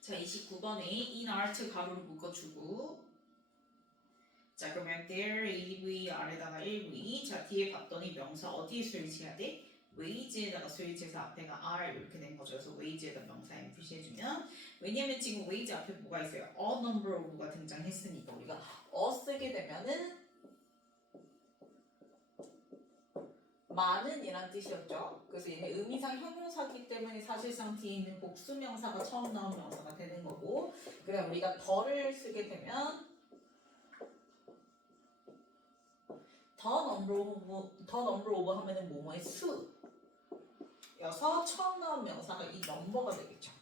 자, 29번에 in art 가로로 묶어주고 자, 그러면 there AV 아래다가 1V 자, 뒤에 봤더니 명사 어디에 수일치해야 돼? wage에다가 수일치해서 앞에가 R 이렇게 된 거죠. 그래서 wage에다 명사 M 표시해주면 왜냐면 지금 wage 앞에 뭐가 있어요? a number of가 등장했으니까 우리가 쓰게 되면은 많은 이란 뜻이었죠. 그래서 얘는 의미상 형용사기 때문에 사실상 뒤에 있는 복수명사가 처음 나온 명사가 되는 거고 그다음 우리가 더를 쓰게 되면 더 넘버 오버 하면은 뭐뭐의 수여서 처음 나온 명사가 이 넘버가 되겠죠.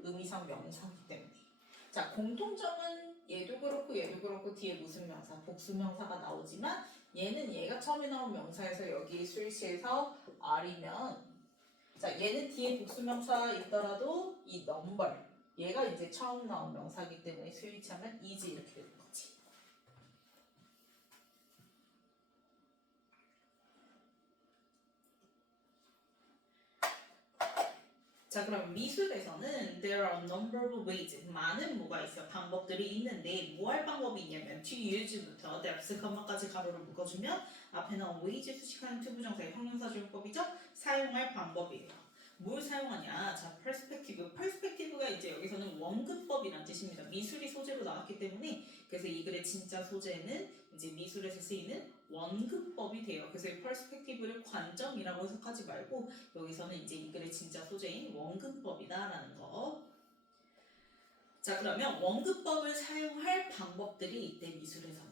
의미상 명사기 때문에. 자, 공통점은 얘도 그렇고 뒤에 무슨 명사, 복수명사가 나오지만 얘는 얘가 처음에 나온 명사에서 여기 수일치해서 R이면 자, 얘는 뒤에 복수명사 있더라도 이 넘버 얘가 이제 처음 나온 명사기 때문에 수일치하면 is 이렇게 되는 거지. 자, 그럼 미술에서는 there are a number of ways 많은 뭐가 있어 방법들이 있는데 뭐 할 방법이 있냐면 to use부터 depth, 컴마까지 가로를 묶어주면 앞에 나온 wage 수식하는 투부정사의 형용사 조용법이죠. 사용할 방법이에요. 뭘 사용하냐? 자, perspective가 이제 여기서는 원근법이란 뜻입니다. 미술이 소재로 나왔기 때문에 그래서 이 글의 진짜 소재는 이제 미술에서 쓰이는 원근법이 돼요. 그래서 이 perspective를 관점이라고 해석하지 말고 여기서는 이제 이 글의 진짜 소재인 원근법이다라는 거. 자, 그러면 원근법을 사용할 방법들이 있대 미술에서는.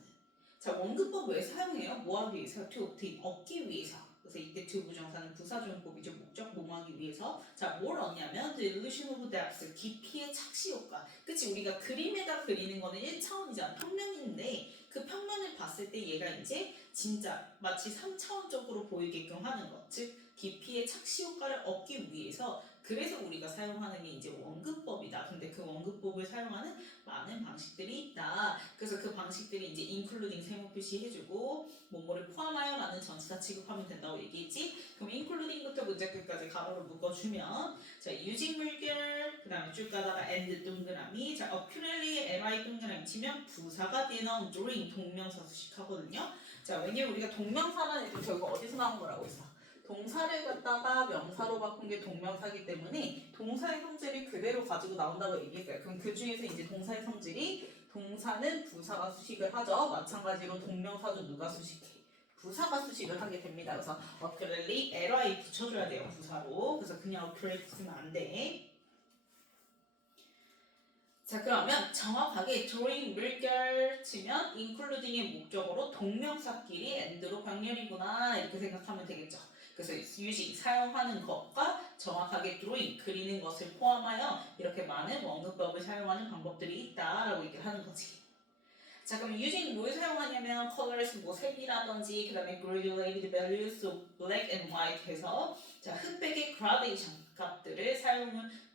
자, 원근법 왜 사용해요? 뭐 하기 위해서? to obtain, 얻기 위해서. 그래서 이때 to 부정사는 부사조용법이죠. 목적 뭐하기 위해서. 자, 뭘 얻냐면 the illusion of depth, 깊이의 착시 효과. 그치? 우리가 그림에다 그리는 거는 1차원이잖아. 평면인데 그 평면을 봤을 때 얘가 이제 진짜 마치 3차원적으로 보이게끔 하는 것. 즉 깊이의 착시 효과를 얻기 위해서 그래서 우리가 사용하는 게 이제 원근법이다. 근데 그 원근법을 사용하는 많은 방식들이 있다. 그래서 그 방식들이 이제 including 세모 표시해주고 뭐뭐를 포함하여라는 전치사 취급하면 된다고 얘기했지. 그럼 including부터 문제 끝까지 가로로 묶어주면 자 using 물결 그 다음에 쭉 가다가 and 동그라미 자 accurately li 동그라미 치면 부사가 뒤에 나온 during 동명사 수식하거든요. 자 왜냐면 우리가 동명사만 해도 저거 어디서 나온 거라고 했어. 동사를 갖다가 명사로 바꾼 게 동명사기 때문에 동사의 성질이 그대로 가지고 나온다고 얘기했어요. 그럼 그 중에서 이제 동사의 성질이 동사는 부사가 수식을 하죠. 마찬가지로 동명사도 누가 수식해? 부사가 수식을 하게 됩니다. 그래서 accurately li 붙여줘야 돼요. 부사로. 그래서 그냥 accurate 쓰면 안 돼. 자 그러면 정확하게 during 물결 치면 including의 목적으로 동명사끼리 and로 병렬이구나 이렇게 생각하면 되겠죠. 그래서 using 사용하는 것과 정확하게 drawing 그리는 것을 포함하여 이렇게 많은 원근법을 사용하는 방법들이 있다라고 얘기를 하는 거지. 자 그럼 using 뭘 사용하냐면 colors 뭐 색이라든지 그 다음에 gradulated values of black and white 해서 자 흑백의 gradation 값들을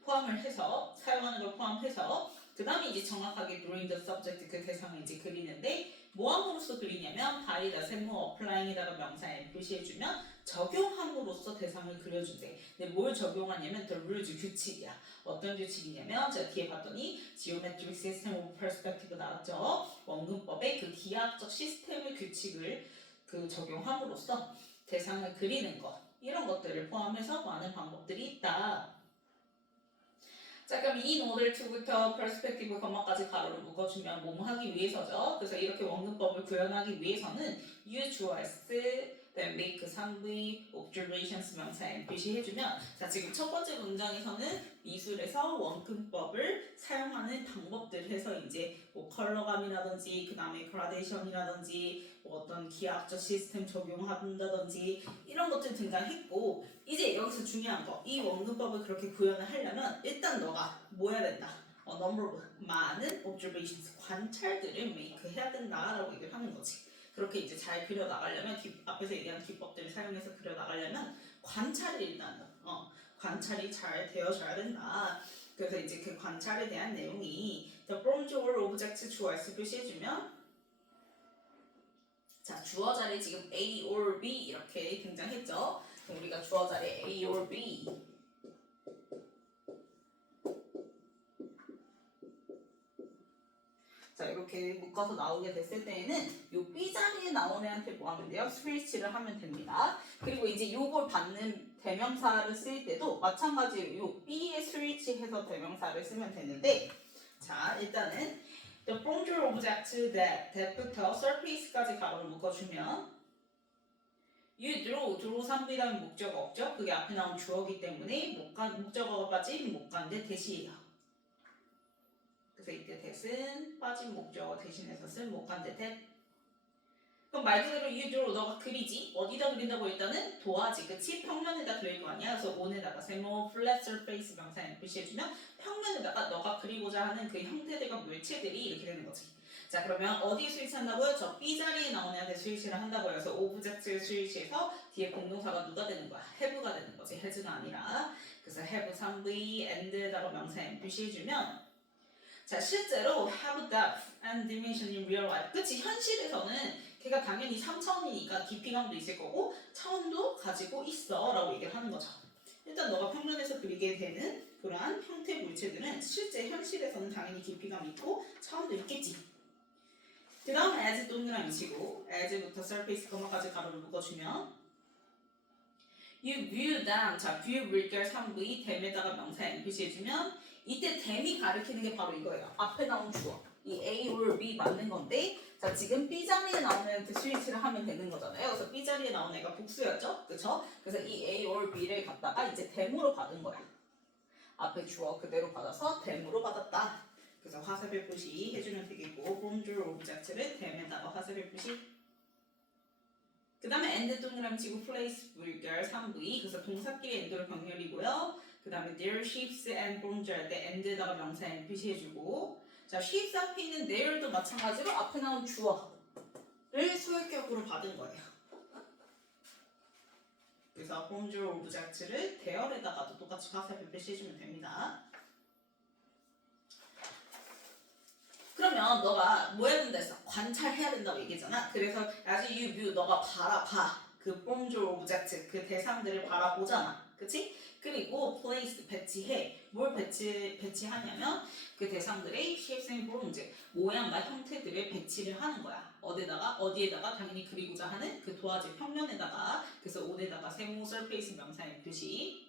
포함을 해서 사용하는 걸 포함해서 그 다음에 이제 정확하게 drawing the subject 그 대상을 이제 그리는데 뭐함으로써 그리냐면 by the 세모 applying에다가 명사에 표시해주면 적용함으로써 대상을 그려준대. 근데 뭘 적용하냐면 the rules 규칙이야. 어떤 규칙이냐면 제가 뒤에 봤더니 geometric system of perspective 나왔죠. 원근법의 그 기하학적 시스템의 규칙을 그 적용함으로써 대상을 그리는 것 이런 것들을 포함해서 많은 방법들이 있다. 자 그럼 in order to부터 perspective 컴마까지 가로를 묶어주면 뭐뭐 하기 위해서죠. 그래서 이렇게 원근법을 구현하기 위해서는 use juice then make 3V observations 명사에 표시해주면 자 지금 첫 번째 문장에서는 미술에서 원근법을 사용하는 방법들 해서 이제 뭐 컬러감이라든지 그 다음에 그라데이션이라든지 뭐 어떤 기하학적 시스템 적용한다든지 이런 것들 등장했고 이제 여기서 중요한 거 이 원근법을 그렇게 구현을 하려면 일단 너가 뭐 해야 된다 number 많은 observations 관찰들을 make 해야 된다라고 얘기를 하는 거지. 그렇게 이제 잘 그려 나가려면 앞에서 얘기한 기법들을 사용해서 그려 나가려면 관찰이 일단 관찰이 잘 되어져야 된다. 그래서 이제 그 관찰에 대한 내용이 the forms or objects choice 표시해주면 자 주어 자리에 지금 A or B 이렇게 등장했죠. 그럼 우리가 주어 자리에 A or B 자, 이렇게 묶어서 나오게 됐을 때에는 요 B 자리에 나온 애한테 뭐 하면 돼요? 스위치를 하면 됩니다. 그리고 이제 요걸 받는 대명사를 쓸 때도 마찬가지로 요 B에 스위치해서 대명사를 쓰면 되는데, 자, 일단은 the frontal object that부터 surface까지 가로를 묶어주면 you draw 3B라는 목적어 없죠? 그게 앞에 나온 주어기 때문에 목적어가 빠진 못 간데 대시예요. 그래서 이때 that은 빠진 목적어 대신해서 쓴 못 간데 that. 그럼 말 그대로 you draw 너가 그리지? 어디다 그린다고 했다는 도화지, 그치? 평면에다 그릴 거 아니야? 그래서 on에다가 세모 flat surface 명사 표시해주면 평면에다가 너가 그리고자 하는 그 형태들과 물체들이 이렇게 되는 거지. 자, 그러면 어디에 스위치한다고요? 저 B 자리에 나온 애한테 스위치를 한다고요. 그래서 오브젝트에 스위치해서 뒤에 공동사가 누가 되는 거야? have가 되는 거지. has가 아니라. 그래서 have 3V and에다가 명사 표시해주면, 자, 실제로 have depth and dimension in real life. 그치? 현실에서는 걔가 당연히 3차원이니까 깊이감도 있을 거고 차원도 가지고 있어 라고 얘기를 하는 거죠. 일단 너가 평면에서 그리게 되는 그러한 형태 물체들은 실제 현실에서는 당연히 깊이감이 있고 차원도 있겠지. 그 다음 as 동그라미 치고 as부터 surface 거마까지 가로를 묶어주면 you view them. 자, view 물결 3V them에다가 명사 표시해주면 이때 them이 가리키는 게 바로 이거예요. 앞에 나온 주어. 이 A or B 맞는 건데, 자, 지금 B 자리에 나오는 애한테 스위치를 하면 되는 거잖아요. 그래서 B 자리에 나온 애가 복수였죠? 그쵸? 그래서 이 A or B를 갖다가 이제 them으로 받은 거야. 앞에 주어 그대로 받아서 them으로 받았다. 그래서 화살표 표시 해주면 되겠고, from your object를 them에다가 화살표 표시. 그 다음에 and 동그라미 치고 place 물결 3V. 그래서 동사끼리 and로 병렬이고요. 그 다음에 their ships and bronze 할 때 and에다가 명사 and 표시해주고, 자, ships 앞에 있는 there도 마찬가지로 앞에 나온 주어를 소유격으로 받은 거예요. 그래서 bronze object를 there에다가도 똑같이 화살표 표시해주면 됩니다. 그러면 너가 뭐 해야 된다 했어? 관찰해야 된다고 얘기했잖아. 그래서 as you view, 너가 봐. 그 bronze object, 그 대상들을 바라보잖아. 그치? 그리고 place, 배치해. 뭘 배치하냐면 그 대상들의 shapes and forms, 모양과 형태들을 배치를 하는 거야. 어디에다가 당연히 그리고자 하는 그 도화지 평면에다가. 그래서 on에다가 세모 surface 명사의 표시.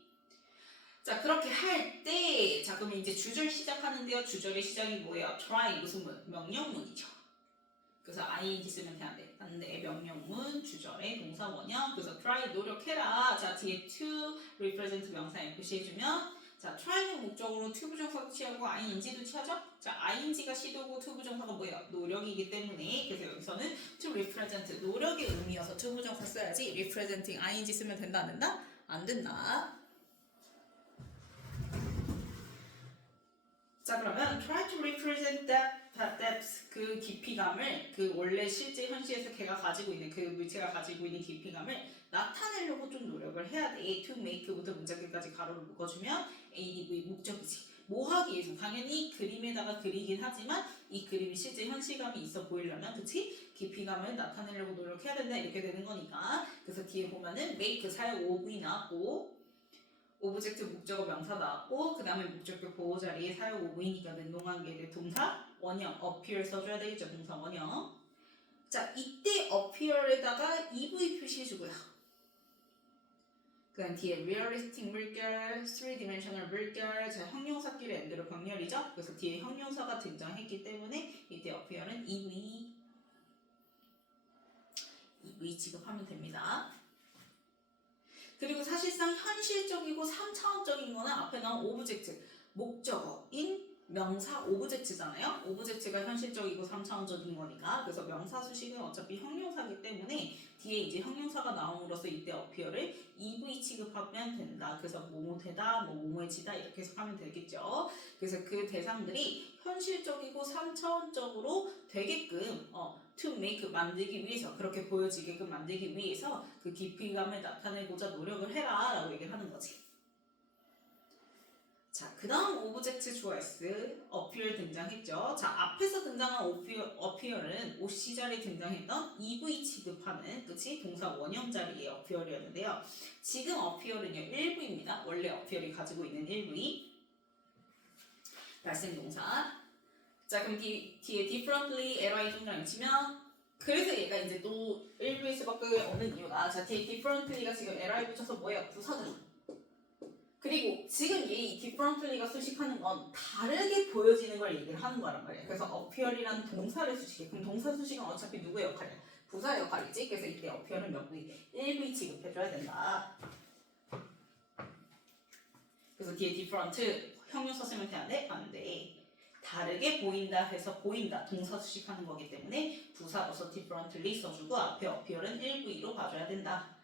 자, 그렇게 할 때, 자, 그러면 이제 주절 시작하는데요. 주절의 시작이 뭐예요? try, 무슨 문? 명령문이죠. 그래서 ing 쓰면 돼. 근데 명령문, 주절의 동사 원형. 그래서 try, 노력해라. 자, 뒤에 to represent 명사 표시해주면, 자, try는 목적으로 to 부정사도 취하고 ing도 취하죠? 자, ing가 시도고 to 부정사가 뭐예요? 노력이기 때문에. 그래서 여기서는 to represent, 노력의 의미여서 to 부정사 써야지. representing ing 쓰면 된다, 안 된다? 안 된다. 자, 그러면 try to represent that 그 깊이감을, 그 원래 실제 현실에서 걔가 가지고 있는, 그 물체가 가지고 있는 깊이감을 나타내려고 좀 노력을 해야 돼. to make부터 문자끝까지 가로를 묶어주면 adv 목적이지. 뭐 하기 위해서? 당연히 그림에다가 그리긴 하지만 이 그림이 실제 현실감이 있어 보이려면, 그치? 깊이감을 나타내려고 노력해야 된다, 이렇게 되는 거니까. 그래서 뒤에 보면은 make 사용 of이 나왔고, 오브젝트 목적어 명사 나왔고, 그 다음에 목적격 보호 자리에 사용 오브이니까 능동관계의 동사 원형 appear 써줘야 되겠죠. 동사 원형. 자, 이때 appear에다가 EV 표시해주고요. 그 다음 뒤에 realistic 물결, 3dimensional 물결, 자, 형용사끼리 and로 병렬이죠. 그래서 뒤에 형용사가 등장했기 때문에 이때 appear은 EV 취급하면 됩니다. 그리고 사실상 현실적이고 3차원적인 거는 앞에 나온 오브젝트, 목적어인 명사 오브젝트잖아요. 오브젝트가 현실적이고 3차원적인 거니까. 그래서 명사 수식은 어차피 형용사기 때문에 뒤에 이제 형용사가 나옴으로써 이때 appear를 EV 취급하면 된다. 그래서 뭐뭐되다, 뭐뭐해지다 이렇게 해석하면 되겠죠. 그래서 그 대상들이 현실적이고 3차원적으로 되게끔 to make 만들기 위해서, 그렇게 보여지게끔 만들기 위해서 그 깊이감을 나타내고자 노력을 해라 라고 얘기를 하는 거지. 자, 그 다음 오브젝트 choice, appear 등장했죠. 자, 앞에서 등장한 appear은 O 시절에 등장했던 EV 취급하는, 그치? 동사 원형 자리의 appear이었는데요. 지금 appear은요, 일부입니다. 원래 appear이 가지고 있는 일부이 발생 동사. 자 그럼 뒤에 differently ly 동그라미 치면 그래서 얘가 이제 또 일부일 수밖에 없는 이유가 자 뒤에 differently가 지금 ly 붙여서 뭐예요? 부사잖아. 그리고 지금 얘 differently가 수식하는 건 다르게 보여지는 걸 얘기를 하는 거란 말이야. 그래서 appear이라는 동사를 수식해. 그럼 동사 수식은 어차피 누구의 역할이야? 부사 역할이지. 그래서 이때 appear은 몇 V? 1V 취급해줘야 된다. 그래서 뒤에 different 형용사 쓰면 되는데 안 돼. 다르게 보인다 해서 보인다 동사 수식하는 거기 때문에 부사로서 differently 써주고 앞에 appear은 1V로 봐줘야 된다.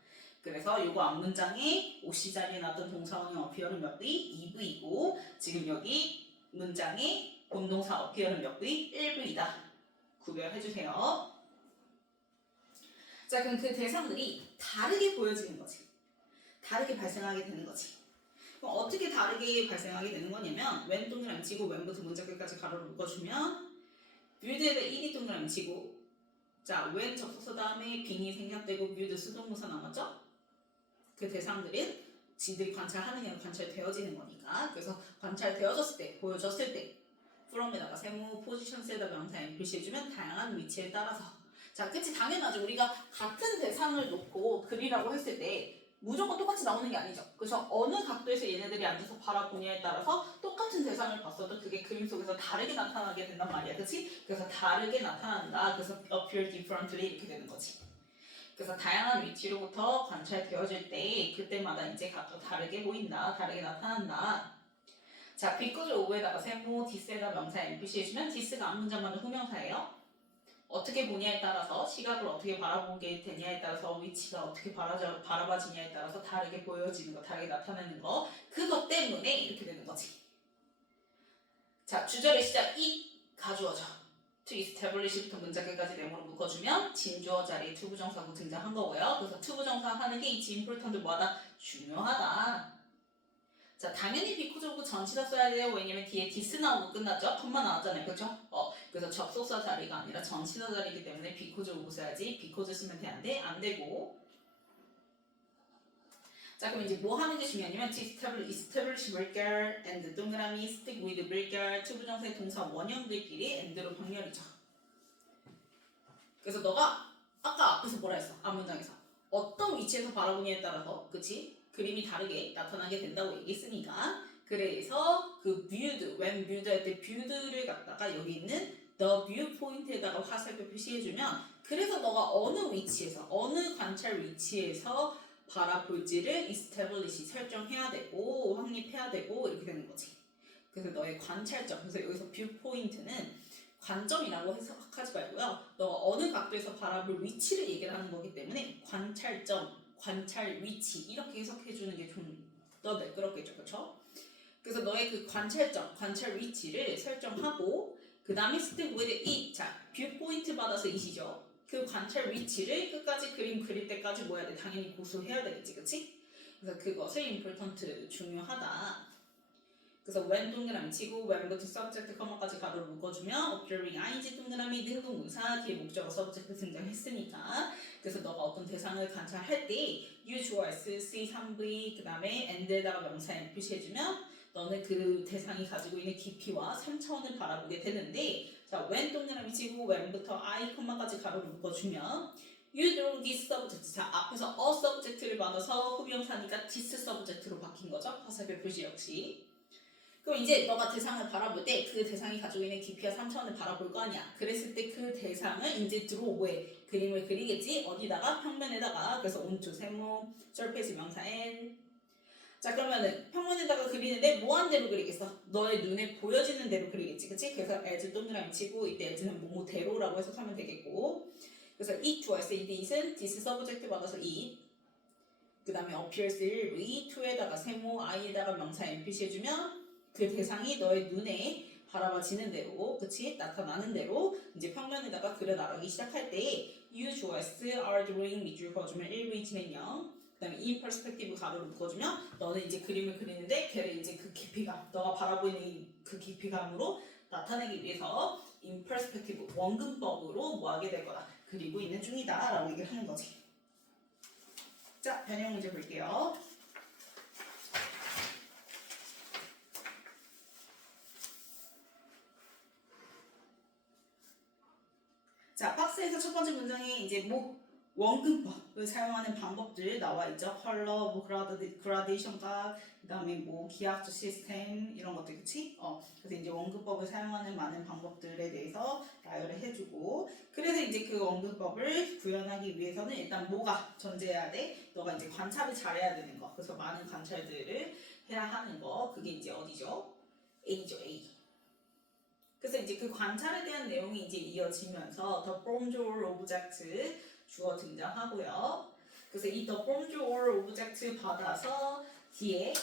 그래서 요거 앞문장에 OC 자리에 나왔던 동사원의 appear은 몇 V? 2V이고 지금 여기 문장에 본동사 appear은 몇 V? 1V다. 구별해주세요. 자 그럼 그 대상들이 다르게 보여지는 거지. 다르게 발생하게 되는 거지. 그럼 어떻게 다르게 발생하게 되는 거냐면 when 동그라미 치고 when부터 문장 끝까지 가로를 묶어주면 viewed에다 1이 동그라미 치고 자 when 접속사 다음에 빙이 생략되고 viewed 수동무사 남았죠? 그 대상들은 지들이 관찰하느냐로 관찰되어지는 거니까 그래서 관찰되어졌을 때 보여졌을 때 from에다가 세모 포지션스에다 명사 표시해주면 다양한 위치에 따라서 자 그치 당연하죠. 우리가 같은 대상을 놓고 그리라고 했을 때 무조건 똑같이 나오는 게 아니죠. 그래서 어느 각도에서 얘네들이 앉아서 바라보냐에 따라서 똑같은 대상을 봤어도 그게 그림 속에서 다르게 나타나게 된단 말이야. 그치? 그래서 다르게 나타난다. 그래서 appear differently 이렇게 되는 거지. 그래서 다양한 위치로부터 관찰되어질 때 그때마다 이제 각도 다르게 보인다. 다르게 나타난다. 자, because of에다가 세모, this에다 명사 NPC 해주면 this가 앞문장만의 후명사예요. 어떻게 보냐에 따라서 시각을 어떻게 바라보게 되냐에 따라서 위치가 어떻게 바라봐지냐에 따라서 다르게 보여지는 거, 다르게 나타내는 거 그것 때문에 이렇게 되는 거지. 자 주절의 시작 it 가주어죠. to establish부터 문장 끝까지 네모로 묶어주면 진주어 자리에 투부정사고 등장한 거고요. 그래서 투부정사 하는 게 이 important 뭐하다? 중요하다. 자 당연히 because of 전치사 써야 돼요. 왜냐면 뒤에 this 나오고 끝났죠? 컴마 나왔잖아요. 그렇죠? 그래서 접속사 자리가 아니라 전치사 자리이기 때문에 because of 써야지. because 쓰면 되는데 안 되고 자 그럼 이제 뭐 하는 게 중요하냐면 to establish 물결 and 동그라미 stick with 물결 투부정사의 동사 원형들끼리 and로 병렬이죠. 그래서 너가 아까 앞에서 뭐라 했어? 앞문장에서 어떤 위치에서 바라보냐에 따라서 그치? 그림이 다르게 나타나게 된다고 얘기했으니까 그래서 그 viewed, when viewed 할 때 viewed를 갖다가 여기 있는 the view 포인트에다가 화살표 표시해주면 그래서 너가 어느 위치에서 어느 관찰 위치에서 바라볼지를 establish 설정해야 되고 확립해야 되고 이렇게 되는 거지. 그래서 너의 관찰점 그래서 여기서 view 포인트는 관점이라고 해석하지 말고요. 너가 어느 각도에서 바라볼 위치를 얘기를 하는 거기 때문에 관찰점 관찰 위치 이렇게 해석해주는 게 좀 더 매끄럽겠죠, 그렇죠? 그래서 너의 그 관찰점, 관찰 위치를 설정하고 그 다음에 스텝 with it, 자, 뷰 포인트 받아서 이시죠. 그 관찰 위치를 끝까지 그림 그릴 때까지 뭐 해야 돼? 당연히 고수해야 되겠지, 그렇지? 그래서 그것을 important 중요하다. 그래서 when 동그라미 치고 when부터 subject, comma까지 가로를 묶어주면 observing ing 동그라미 능동문사 뒤에 목적어 subject 등장했으니까 그래서 너가 어떤 대상을 관찰할 때 usuals, C3V 그 다음에 and에다가 명사 N 표시해주면 너는 그 대상이 가지고 있는 깊이와 3차원을 바라보게 되는데 자 when 동그라미 치고 when부터 I, comma까지 가로를 묶어주면 you draw this subject 자 앞에서 a subject를 받아서 후명사니까 this subject로 바뀐 거죠. 화살표 표시 역시 그럼 이제 너가 대상을 바라볼 때 그 대상이 가지고 있는 깊이와 3차원을 바라볼 거 아니야. 그랬을 때 그 대상을 이제 드로우에 그림을 그리겠지. 어디다가? 평면에다가. 그래서 onto 세모, surface 명사 n. 자 그러면은 평면에다가 그리는데 뭐한 대로 그리겠어? 너의 눈에 보여지는 대로 그리겠지. 그치? 그래서 as 동그라미 치고 이때 as는 뭐대로라고 해석하면 되겠고 그래서 it towards it은 this subject 받아서 it 그 다음에 appears 1v 2에다가 세모 i에다가 명사 n 표시해주면 그 대상이 너의 눈에 바라봐지는 대로, 그치? 나타나는 대로 이제 평면에다가 그려 나가기 시작할 때 usuals are drawing 밑줄 그어주면 1v 진행형 그 다음에 in perspective 가로를 묶어주면 너는 이제 그림을 그리는데 걔를 이제 그 깊이감, 너가 바라보이는 그 깊이감으로 나타내기 위해서 in perspective 원근법으로 뭐 하게 될 거다? 그리고 있는 중이다 라고 얘기를 하는 거지. 자, 변형 문제 볼게요. 박스에서 첫 번째 문장에 이제 뭐 원근법을 사용하는 방법들 나와 있죠. 컬러, 뭐 그라데이션 각, 그다음에 뭐 기하학적 시스템 이런 것들 그치? 그래서 이제 원근법을 사용하는 많은 방법들에 대해서 나열을 해주고 그래서 이제 그 원근법을 구현하기 위해서는 일단 뭐가 존재해야 돼? 너가 이제 관찰을 잘해야 되는 거. 그래서 많은 관찰들을 해야 하는 거. 그게 이제 어디죠? A죠, A. 그래서 이제 그 관찰에 대한 내용이 이제 이어지면서 the formed object 주어 등장하고요. 그래서 이 the formed object 받아서 뒤에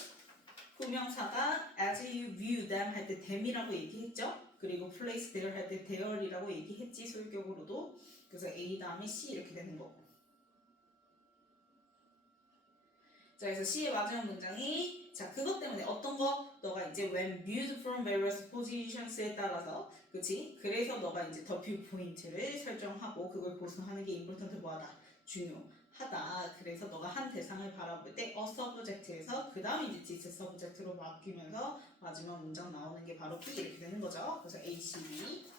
후명사가 as you view them 할 때 them이라고 얘기했죠. 그리고 place there 할 때 there이라고 얘기했지 소유격으로도. 그래서 A 다음에 C 이렇게 되는 거고. 자, 그래서 C의 마지막 문장이 자 그것 때문에 어떤 거 너가 이제 when viewed from various positions에 따라서 그치? 그래서 너가 이제 더 뷰 포인트를 설정하고 그걸 보수하는 게 important 뭐하다 중요하다. 그래서 너가 한 대상을 바라볼 때 a subject에서 그 다음에 이제 this subject로 바뀌면서 마지막 문장 나오는 게 바로 B 이렇게 되는 거죠. 그래서 A, C, B.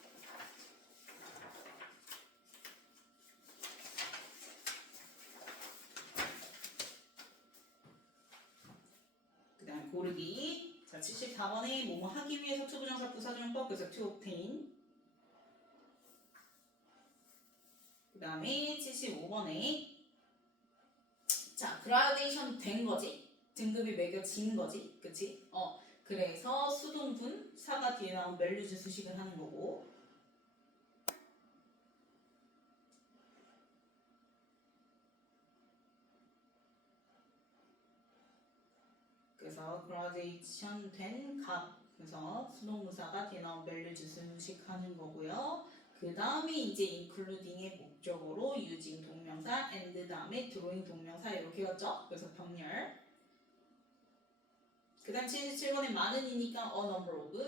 고르기. 자, 74번에 뭐뭐 하기 위해서 투부정사 부사정법 그래서 to obtain. 그 다음에 75번에 자, 그라데이션 된 거지. 등급이 매겨진 거지. 그치? 그래서 수동분 사가 뒤에 나온 멜류즈 수식을 하는 거고. 그래서 그라데이션 된 값. 그래서 수동무사가 뒤에 나온 멜류즈 수식하는 거고요. 그 다음에 이제 including의 목적으로 using 동명사 and 다음에 drawing 동명사 이렇게 갔죠. 그래서 병렬. 그 다음 77번에 많은이니까 a number of.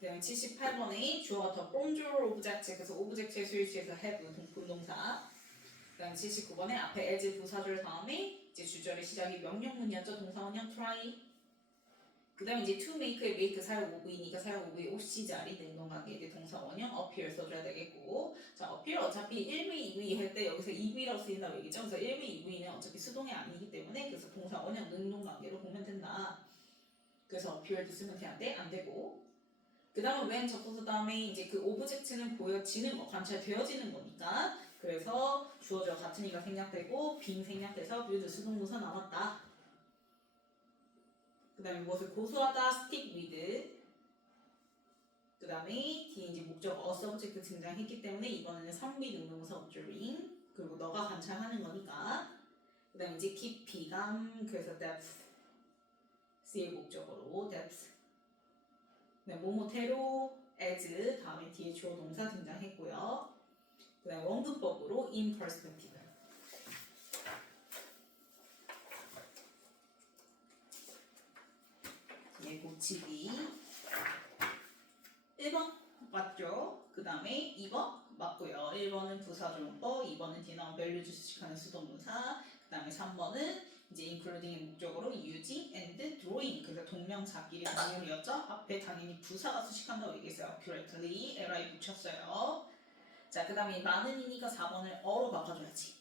그 다음 78번에 주어가 더 formed object 그래서 오브젝트의 수일치에서 have 동분동사. 그 다음 79번에 앞에 as 부사절 다음에 이제 주절의 시작이 명령문이었죠. 동사원형 try. 그 다음에 이제 to make의 make 사용 오브이니까 사용 오브의 OC 자리 능동관계 이제 동사원형 appear 써줘야 되겠고 자 appear 어차피 1부 2부 할 때 여기서 2부라고 쓰인다고 얘기죠. 그래서 1부 2부는 어차피 수동이 아니기 때문에 그래서 동사원형 능동관계로 보면 된다. 그래서 appear도 쓰면 되는데 안 되고 그 다음에 when 접속사 다음에 이제 그 오브젝트는 보여지는 거 관찰되어지는 거니까 그래서 주어져 같으니까 생략되고 빈 생략돼서 viewed 수동무사 남았다. 그 다음에 무엇을 고수하다 stick with. 그 다음에 뒤에 이제 목적 a subject 등장했기 때문에 이번에는 선비 능동사 observing 그리고 너가 관찰하는 거니까 그 다음에 이제 깊이감 그래서 depth C의 목적으로 depth. 네, 모모테로 as 다음에 뒤에 주어 동사 등장했고요. 그 다음에 원근법으로 in perspective. 뒤에 고치기. 1번 맞죠? 그 다음에 2번 맞고요. 1번은 부사조용법, 2번은 뒤에 나온 밸류 수식하는 수동문사, 그 다음에 3번은 이제 including의 목적으로 using and drawing 그래서 동명사끼리 병렬이었죠. 앞에 당연히 부사가 수식한다고 얘기했어요. accurately, li 붙였어요. 자, 그 다음에 많은이니까 4번을 어로 바꿔줘야지.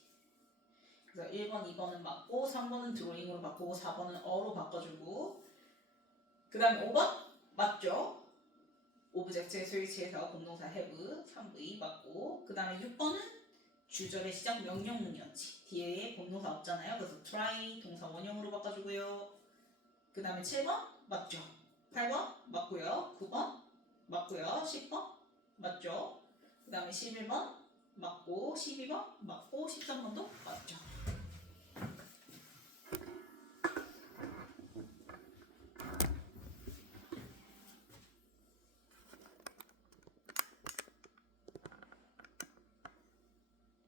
그래서 1번, 2번은 맞고 3번은 drawing으로 바꾸고 4번은 어로 바꿔주고 그 다음에 5번 맞죠? 오브젝트의 스위치에서 공동사 have 3V 맞고 그 다음에 6번은 주절의 시작 명령문이었지. 뒤에 본동사 없잖아요. 그래서 try 동사 원형으로 바꿔주고요. 그 다음에 7번 맞죠. 8번 맞고요. 9번 맞고요. 10번 맞죠. 그 다음에 11번 맞고 12번 맞고 13번도 맞죠.